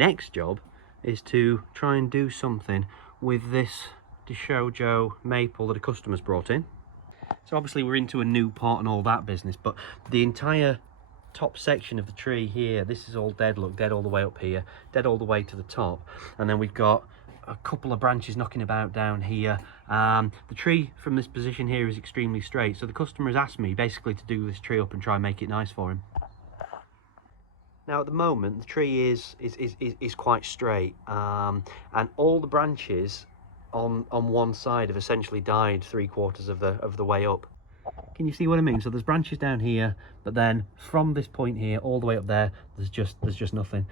Next job is to try and do something with this Deshojo maple that a customer's brought in. So obviously we're into a new pot and all that business, but the entire top section of the tree here, this is all dead, look, dead all the way up here, dead all the way to the top, and then we've got a couple of branches knocking about down here. The tree from this position here is extremely straight, so the customer has asked me basically to do this tree up and try and make it nice for him. Now at the moment the tree is quite straight, and all the branches on one side have essentially died 3/4 of the way up. Can you see what I mean? So there's branches down here, but then from this point here all the way up there, there's just nothing.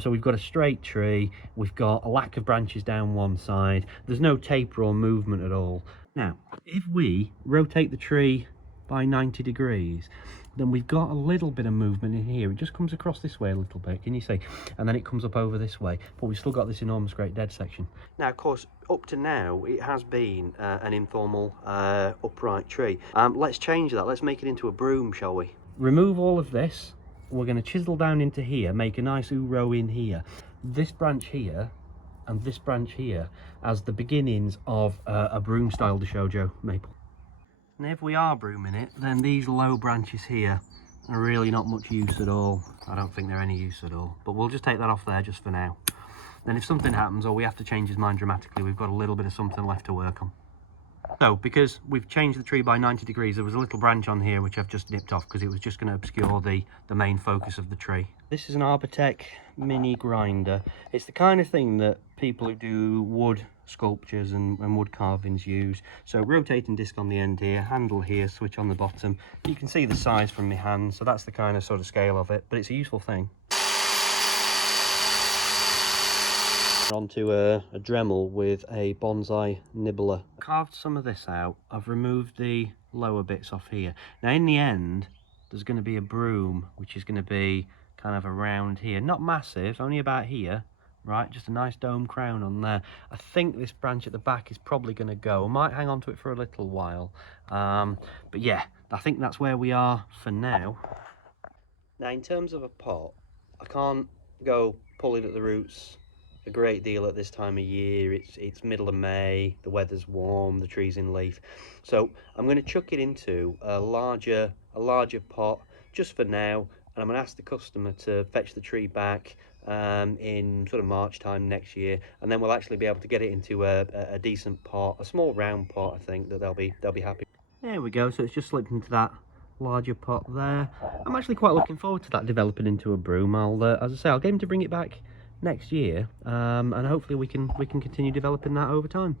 So we've got a straight tree, we've got a lack of branches down one side, there's no taper or movement at all. Now if we rotate the tree by 90 degrees, then we've got a little bit of movement in here. It just comes across this way a little bit, can you see? And then it comes up over this way, but we've still got this enormous great dead section. Now of course up to now it has been an informal upright tree. Let's change that, let's make it into a broom, shall we? Remove all of this, we're going to chisel down into here, make a nice row in here. This branch here and this branch here as the beginnings of a broom style Deshojo maple. And if we are brooming it, then these low branches here are really not much use at all. I don't think they're any use at all, but we'll just take that off there just for now. Then if something happens or we have to change his mind dramatically, we've got a little bit of something left to work on. So because we've changed the tree by 90 degrees, there was a little branch on here which I've just nipped off because it was just going to obscure the main focus of the tree. This is an Arbotech mini grinder. It's the kind of thing that people who do wood sculptures and wood carvings use. So rotating disc on the end here, handle here, switch on the bottom. You can see the size from my hand, so that's the kind of sort of scale of it, but it's a useful thing. Onto a Dremel with a Bonsai nibbler. Carved some of this out. I've removed the lower bits off here. Now in the end there's going to be a broom which is going to be kind of around here, not massive, only about here, right, just a nice dome crown on there. I think this branch at the back is probably going to go. I might hang on to it for a little while, but yeah, I think that's where we are for now. Now in terms of a pot, I can't go pull it at the roots a great deal at this time of year. It's middle of May, the weather's warm, the tree's in leaf, so I'm going to chuck it into a larger pot just for now, and I'm going to ask the customer to fetch the tree back in sort of March time next year, and then we'll actually be able to get it into a decent pot, a small round pot. I think that they'll be happy. There we go, so it's just slipped into that larger pot there. I'm actually quite looking forward to that developing into a broom. As I say, I'll get him to bring it back next year, and hopefully we can continue developing that over time.